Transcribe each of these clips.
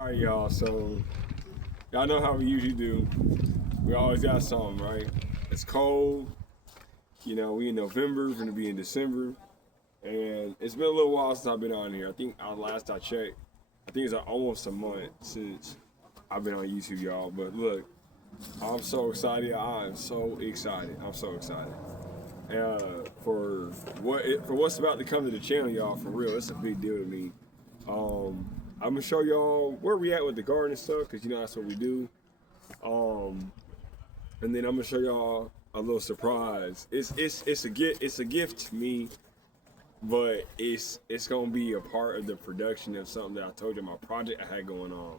All right, y'all. So y'all know how we usually do. We always got something, right? It's cold. We in November. We're gonna be in December, and it's been a little while since I've been on here. I think last I checked, I think it's almost a month since I've been on YouTube, y'all. But look, I'm so excited. I'm so excited. I'm so excited. For what's about to come to the channel, y'all. For real, it's a big deal to me. I'm gonna show y'all where we at with the garden and stuff, cause that's what we do. And then I'm gonna show y'all a little surprise. It's a gift to me, but it's gonna be a part of the production of something that I told you my project I had going on.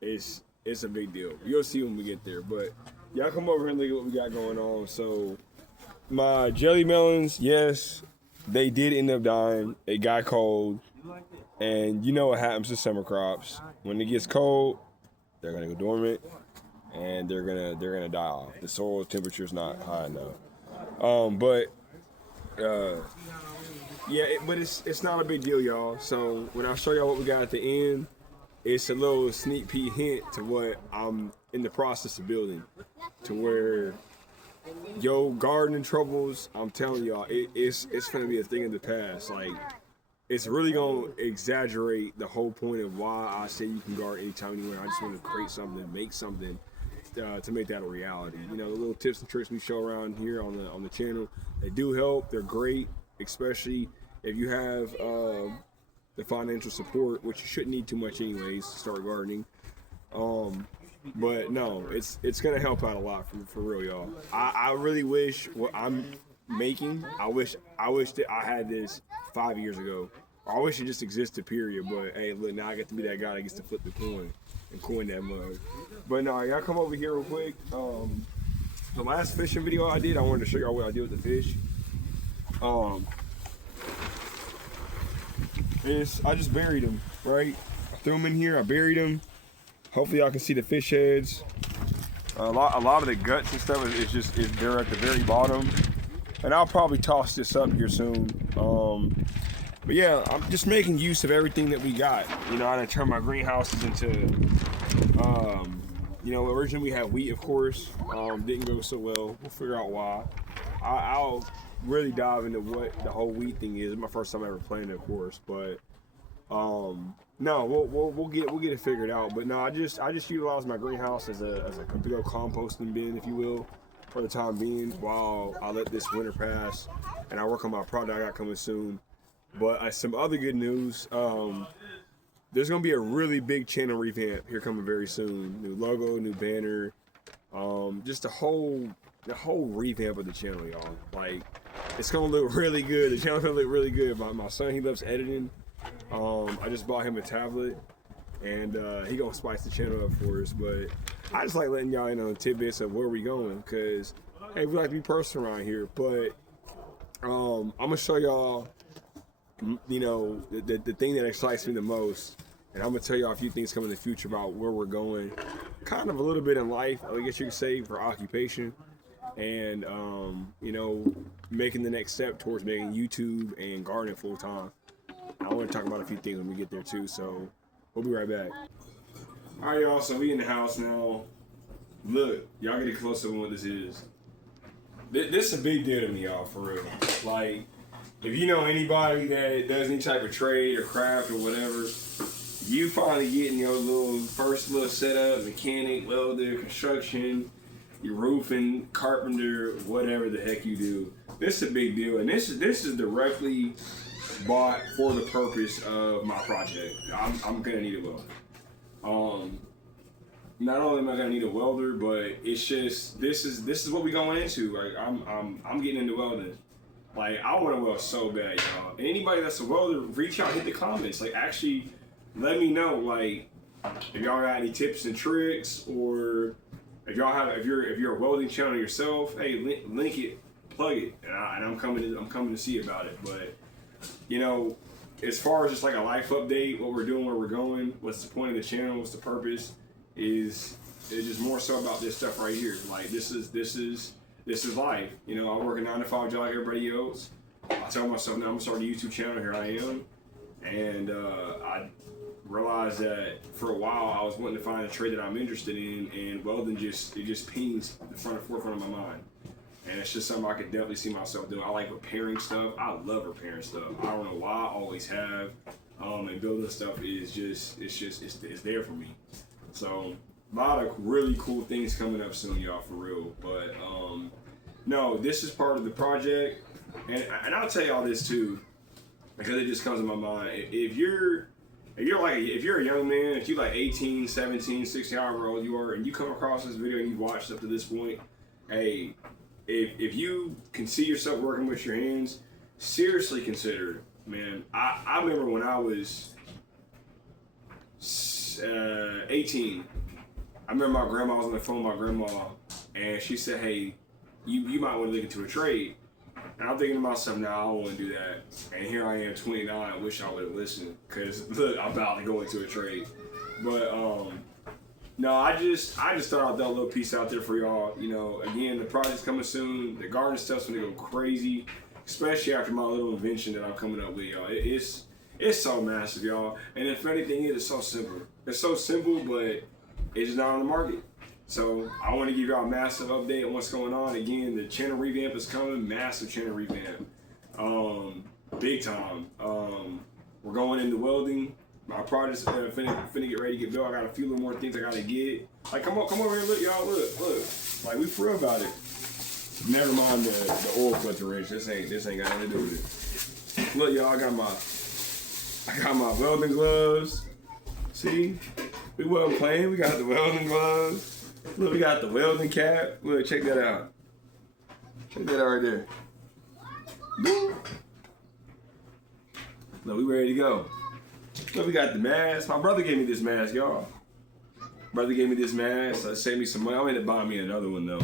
It's a big deal. You'll see when we get there. But y'all come over here and look at what we got going on. So my jelly melons, yes, they did end up dying. It got cold. And you know what happens to summer crops. When it gets cold, they're gonna go dormant and they're gonna die off. The soil temperature is not high enough. But it's not a big deal, y'all. So when I show y'all what we got at the end, it's a little sneak peek hint to what I'm in the process of building. To where gardening troubles, I'm telling y'all, it's gonna be a thing of the past. Like, it's really gonna exaggerate the whole point of why I say you can garden anytime, anywhere. I just want to create something, make something to make that a reality. The little tips and tricks we show around here on the channel, they do help. They're great, especially if you have the financial support, which you shouldn't need too much anyways to start gardening. But no, it's gonna help out a lot for real, y'all. I really wish what I'm making. I wish that I had this 5 years ago. I wish it just existed, period. But hey, look, now I get to be that guy that gets to flip the coin and coin that mug. But no, y'all come over here real quick. The last fishing video I did, I wanted to show y'all what I did with the fish. I just buried them, right? I threw them in here. I buried them. Hopefully y'all can see the fish heads. A lot of the guts and stuff they're at the very bottom. And I'll probably toss this up here soon. But yeah, I'm just making use of everything that we got. I done turned my greenhouses into, originally we had wheat, of course. Didn't go so well. We'll figure out why. I'll really dive into what the whole wheat thing is. It's my first time ever playing it, of course. But no, we'll get it figured out. But no, I just utilize my greenhouse as a big old composting bin, if you will, for the time being, while I let this winter pass and I work on my project I got coming soon. But some other good news, there's gonna be a really big channel revamp here coming very soon. New logo, new banner, just the whole revamp of the channel, y'all. Like, it's gonna look really good. The channel's gonna look really good. My son, he loves editing. I just bought him a tablet, and he gonna spice the channel up for us. But I just like letting y'all know tidbits of where we going, cause hey, we like to be personal around here. But I'm gonna show y'all, the thing that excites me the most, and I'm gonna tell y'all a few things coming in the future about where we're going, kind of a little bit in life, I guess you could say, for occupation, and making the next step towards making YouTube and gardening full time. I want to talk about a few things when we get there too, so we'll be right back. All right, y'all, so we in the house now. Look, y'all get a close up on what this is. This is a big deal to me, y'all, for real. Like, if you know anybody that does any type of trade or craft or whatever, you finally getting your first little setup, mechanic, welder, construction, your roofing, carpenter, whatever the heck you do. This is a big deal, and this is directly bought for the purpose of my project. I'm gonna need a welder. Not only am I gonna need a welder, but it's just this is what we going into. Like, I'm getting into welding. Like, I want to weld so bad, y'all. And anybody that's a welder, reach out, hit the comments. Like, actually, let me know. Like, if y'all got any tips and tricks, or if you're a welding channel yourself, hey, link it, plug it, and I'm coming to see about it. But as far as just like a life update, what we're doing, where we're going, what's the point of the channel, what's the purpose, is just more so about this stuff right here. Like, this is life. I work a 9-to-5 job like everybody else. I tell myself now I'm gonna start a YouTube channel. Here I am, and realized that for a while I was wanting to find a trade that I'm interested in, and welding just pings the forefront of my mind. And it's just something I could definitely see myself doing. I like repairing stuff. I love repairing stuff. I don't know why, I always have. And building stuff is it's there for me. So a lot of really cool things coming up soon, y'all, for real. But no, this is part of the project, and I'll tell y'all this too, because it just comes to my mind. If you're a young man, if you're like 18, 17, 16, however old you are, and you come across this video and you've watched up to this point, hey, if you can see yourself working with your hands, seriously consider it, man. I remember when I was 18, I remember my grandma was on the phone with my grandma, and she said, hey, you might want to look into a trade. And I'm thinking to myself, nah, I don't want to do that. And here I am, 29. I wish I would have listened, because look, I'm about to go into a trade. But no, I just thought I'd throw a little piece out there for y'all. You know, again, the project's coming soon. The garden stuff's gonna go crazy, especially after my little invention that I'm coming up with, y'all. It's so massive, y'all. And if anything, it's so simple. It's so simple, but it's not on the market. So I want to give y'all a massive update on what's going on. Again, the channel revamp is coming, massive channel revamp, big time. We're going into welding. My project's finna get ready to get built. I got a few little more things I gotta get. Like, come over here, look, y'all, look. Like, we for real about it. Never mind the oil filter wrench. This ain't got nothing to do with it. Look, y'all, I got my welding gloves. See, we wasn't playing. We got the welding gloves. Look, we got the welding cap. Look, check that out. Check that out right there. Look, we ready to go. Look, we got the mask. My brother gave me this mask, y'all. Brother gave me this mask. So it saved me some money. I'm gonna buy me another one though.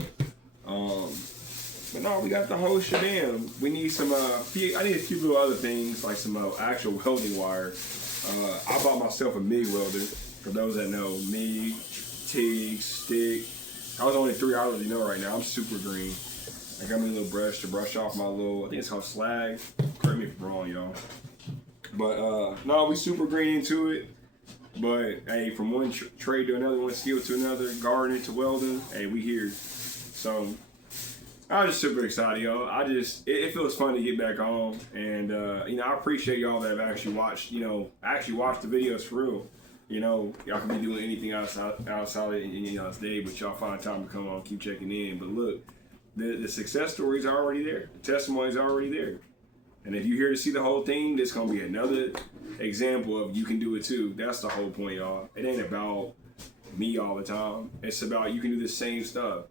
But no, we got the whole shebang. We need some. I need a few little other things like some actual welding wire. I bought myself a MIG welder. For those that know, MIG, TIG, stick. I was only $3, you know, right now. I'm super green. I got me a little brush to brush off my little. I think it's called slag. Correct me if I'm wrong, y'all. But no, we super green into it. But hey, from one trade to another, one skill to another, gardening to welding, hey, we here. So I was just super excited, y'all. It feels fun to get back on, and you know, I appreciate y'all that have actually watched, the videos for real. You know, y'all can be doing anything outside in y'all's day, but y'all find time to come on, keep checking in. But look, the success stories are already there. The testimonies are already there. And if you're here to see the whole thing, this gonna be another example of you can do it too. That's the whole point, y'all. It ain't about me all the time. It's about you can do the same stuff.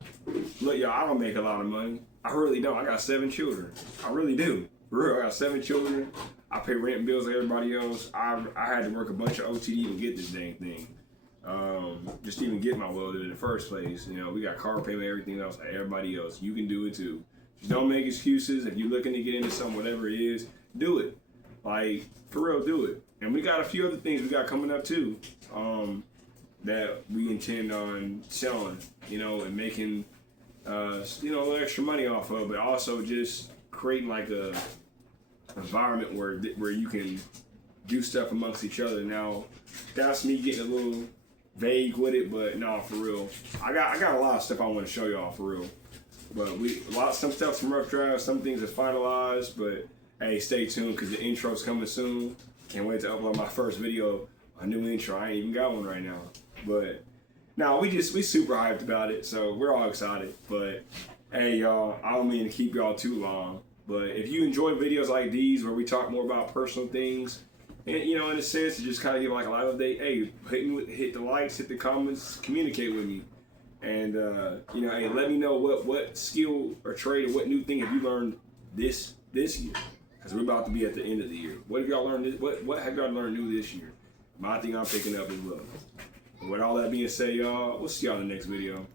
Look, y'all, I don't make a lot of money. I really don't. I got 7 children. I really do. For real, I got 7 children. I pay rent and bills like everybody else. I had to work a bunch of OT to even get this dang thing. Just to even get my welder in the first place. You know, we got car payment, everything else, like everybody else. You can do it too. Just don't make excuses. If you're looking to get into something, whatever it is, do it. Like, for real, do it. And we got a few other things we got coming up too, that we intend on selling, you know, and making, a little extra money off of, but also just creating like a environment where you can do stuff amongst each other. Now, that's me getting a little vague with it, but no, for real, I got a lot of stuff I want to show y'all for real. But some stuff's from rough draft, some things are finalized. But hey, stay tuned because the intro's coming soon. Can't wait to upload my first video, a new intro. I ain't even got one right now, but now we super hyped about it, so we're all excited. But hey, y'all, I don't mean to keep y'all too long. But if you enjoy videos like these where we talk more about personal things, and in a sense, to just kind of give like a live update, hey, hit the likes, hit the comments, communicate with me. And hey, let me know what skill or trade or what new thing have you learned this year? Because we're about to be at the end of the year. What have y'all learned? What have y'all learned new this year? My thing I'm picking up as well. With all that being said, y'all, we'll see y'all in the next video.